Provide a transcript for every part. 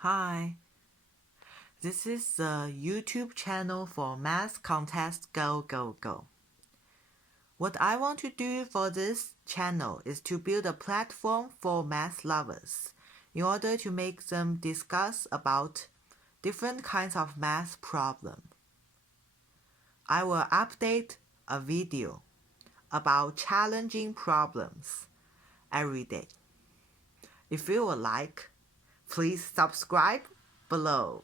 Hi, this is the YouTube channel for Math Contest Go Go Go. What I want to do for this channel is to build a platform for math lovers in order to make them discuss about different kinds of math problems. I will update a video about challenging problems every day. If you would like, please subscribe below.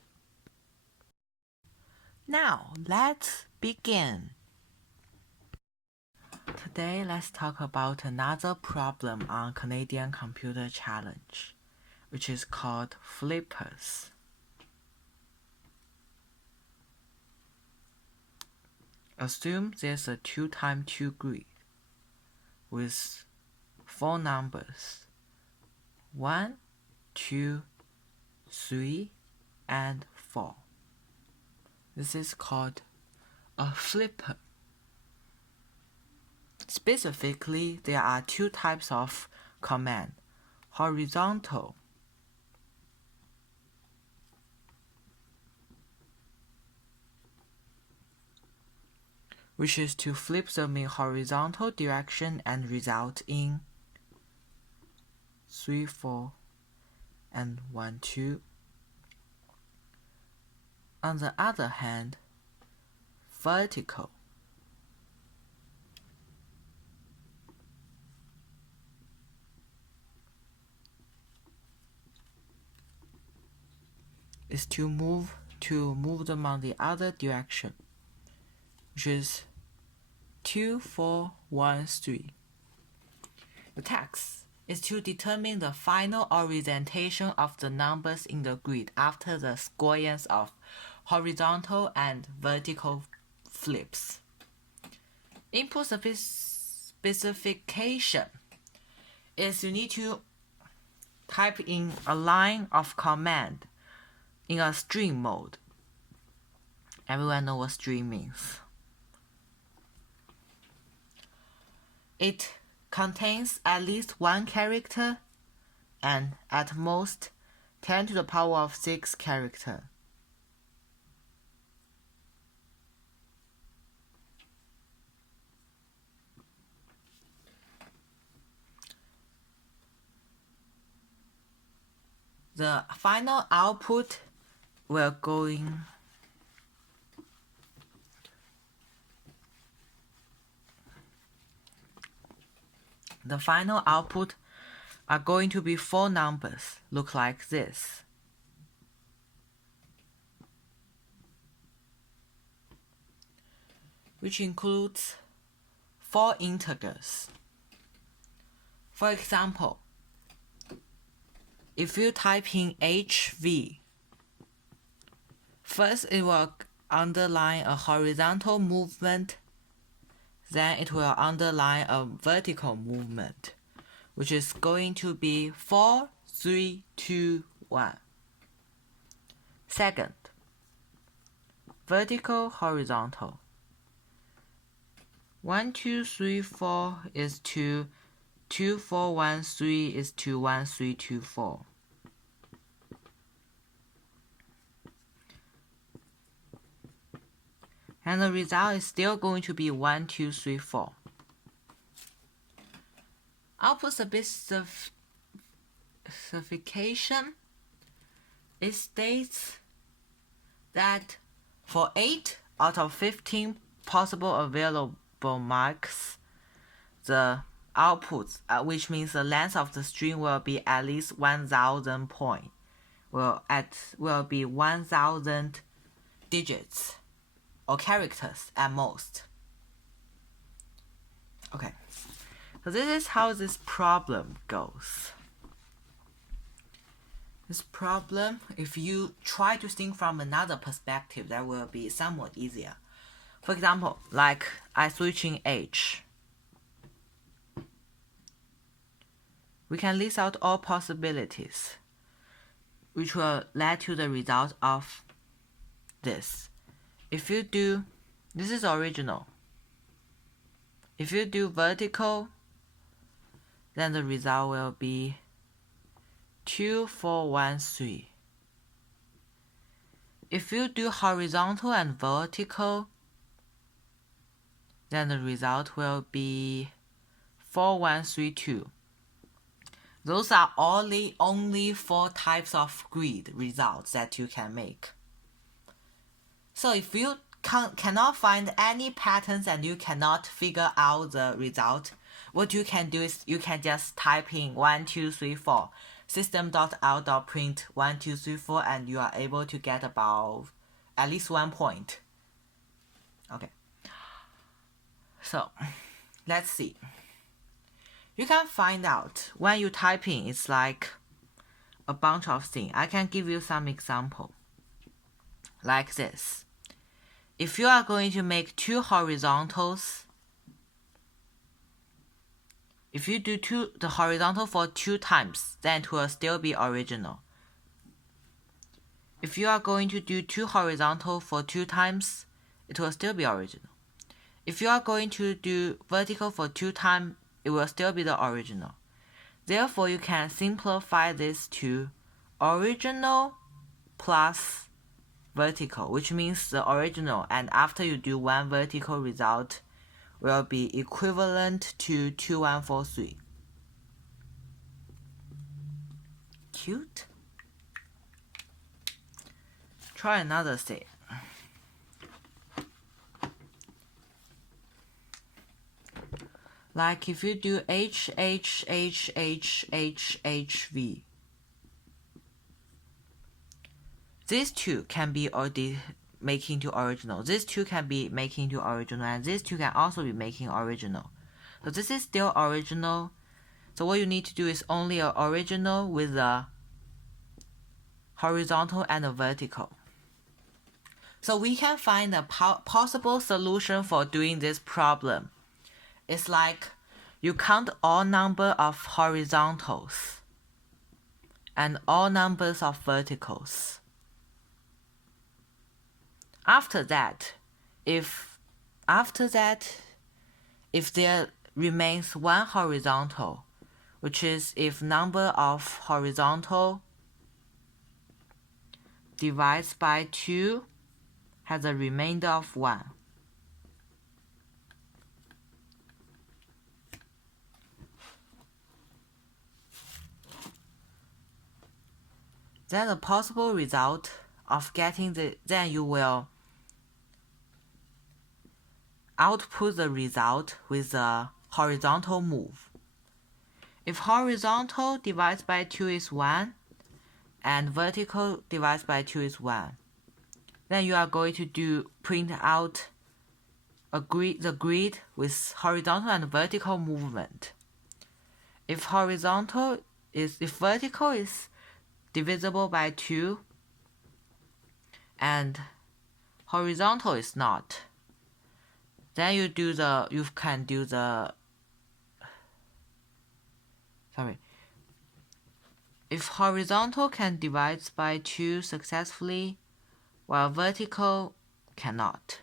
Now, let's begin. Today, let's talk about another problem on Canadian Computer Challenge, which is called flippers. Assume there's a 2x2 grid with 4 numbers 1, 2, 3, and 4. This is called a flipper. Specifically, there are two types of command: horizontal which is to flip them in horizontal direction and result in 3, 4, and 1, 2. On the other hand, vertical is to move them on the other direction, which is 2, 4, 1, 3. The task is to determine the final orientation of the numbers in the grid after the sequence of horizontal and vertical flips. Input specification is you need to type in a line of command in a string mode. Everyone knows what string means. It contains at least one character and at most 10 to the power of 6 characters. The final output will The final output are going to be 4 numbers, look like this. Which includes 4 integers. For example, if you type in HV, first it will underline a horizontal movement, then it will underline a vertical movement, which is going to be 4, 3, 2, 1. Second, vertical, horizontal. 1, 2, 3, 4 is to 2, 4, 1, 3 is to 1, 3, 2, 4. And the result is still going to be 1, 2, 3, 4. Output specification, it states that for 8 out of 15 possible available marks, the outputs, which means the length of the string will be at least 1000 points, will be 1000 digits or characters at most. Okay, so this is how this problem goes. This problem, if you try to think from another perspective, that will be somewhat easier. For example, like I switch in H. We can list out all possibilities, which will lead to the result of this. If you do, this is original. If you do vertical, then the result will be 2, 4, 1, 3. if you do horizontal and vertical, then the result will be 4132. Those are only 4 types of grid results that you can make. So if you cannot find any patterns and you cannot figure out the result, what you can do is you can just type in 1, 2, 3, 4, system.out.print 1, 2, 3, 4, and you are able to get about at least 1 point. Okay. So let's see. You can find out when you type in, it's like a bunch of things. I can give you some example. Like this. If you are going to make 2 horizontals, if you do the horizontal for 2 times, then it will still be original. If you are going to do 2 horizontal for 2 times, it will still be original. If you are going to do vertical for 2 times, it will still be the original. Therefore, you can simplify this to original plus vertical, which means the original, and after you do 1 vertical result, will be equivalent to 2143. Cute. Try another thing. Like if you do H, H, H, H, H, H, V. These 2 can be making to original. These 2 can be making to original, and these 2 can also be making original. So this is still original. So what you need to do is only an original with a horizontal and a vertical. So we can find a possible solution for doing this problem. It's like you count all number of horizontals and all numbers of verticals. After that, if there remains 1 horizontal, which is if number of horizontal divides by 2 has a remainder of 1. Then the possible result of getting then you will output the result with a horizontal move. If horizontal divides by 2 is 1, and vertical divides by 2 is 1, then you are going to print out the grid with horizontal and vertical movement. If vertical is divisible by 2 and horizontal is not, then if horizontal can divide by 2 successfully while vertical cannot,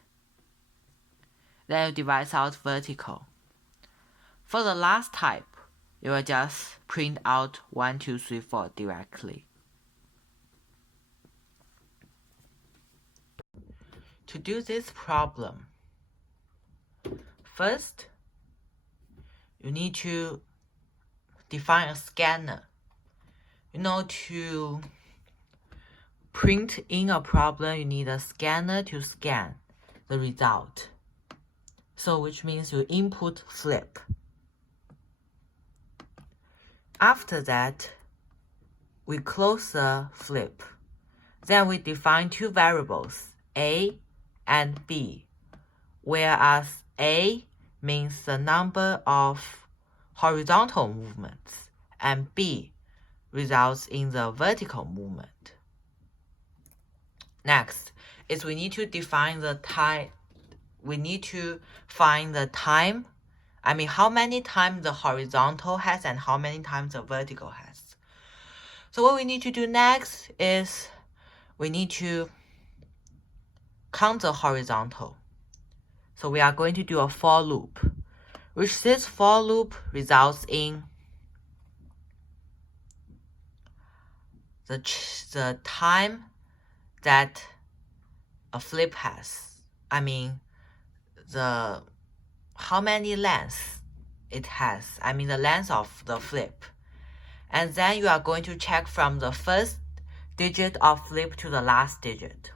then you divide out vertical. For the last type, you will just print out 1, 2, 3, 4 directly. To do this problem, first, you need to define a scanner. To print in a problem, you need a scanner to scan the result. So which means you input flip. After that, we close the flip. Then we define 2 variables, A and B, whereas A means the number of horizontal movements and B results in the vertical movement. Next is we need to define the time. We need to find the time. How many times the horizontal has and how many times the vertical has. So what we need to do next is we need to count the horizontal. So we are going to do a for loop, which this for loop results in the time that a flip has. I mean, how many lengths it has. I mean, the length of the flip. And then you are going to check from the first digit of flip to the last digit.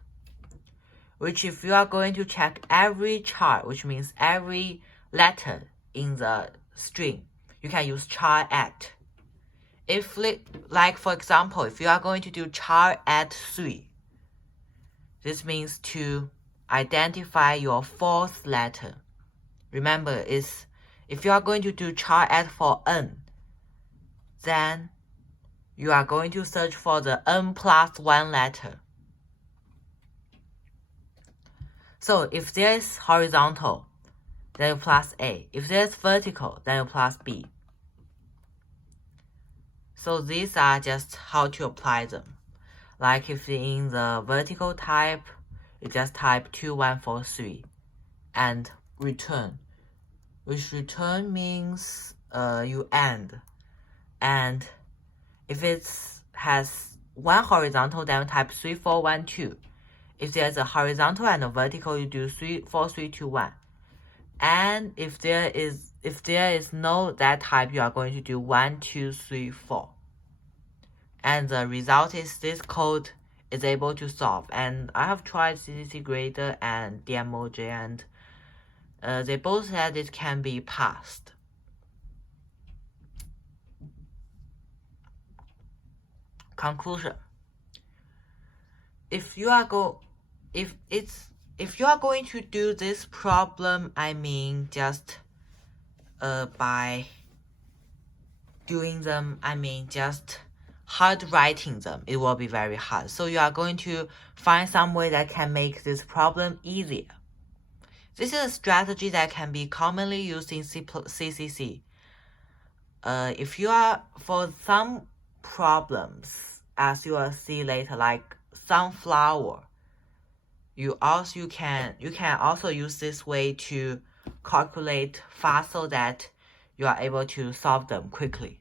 Which if you are going to check every char, which means every letter in the string, you can use char at. If flip, like for example, if you are going to do char at 3, this means to identify your fourth letter. Remember, if you are going to do char at for n, then you are going to search for the n plus 1 letter. So if there is horizontal, then you plus A. If there is vertical, then you plus B. So these are just how to apply them. Like if in the vertical type, you just type 2143 and return, which return means you end. And if it has one horizontal, then you type 3412. If there's a horizontal and a vertical, you do 4321. And if there is no that type, you are going to do 1, 2, 3, 4. And the result is this code is able to solve. And I have tried CCC Grader and DMOJ, and they both said it can be passed. Conclusion: if you are going to do this problem, I mean just by doing them, I mean just hard writing them, it will be very hard. So you are going to find some way that can make this problem easier. This is a strategy that can be commonly used in CCC. If you are, for some problems, as you will see later, like sunflower, you can also use this way to calculate fast so that you are able to solve them quickly.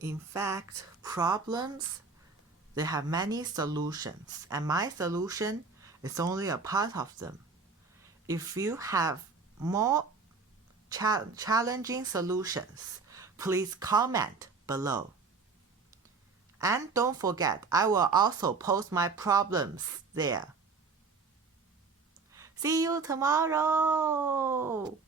In fact, problems, they have many solutions, and my solution is only a part of them. If you have more challenging solutions, please comment below. And don't forget, I will also post my problems there. See you tomorrow!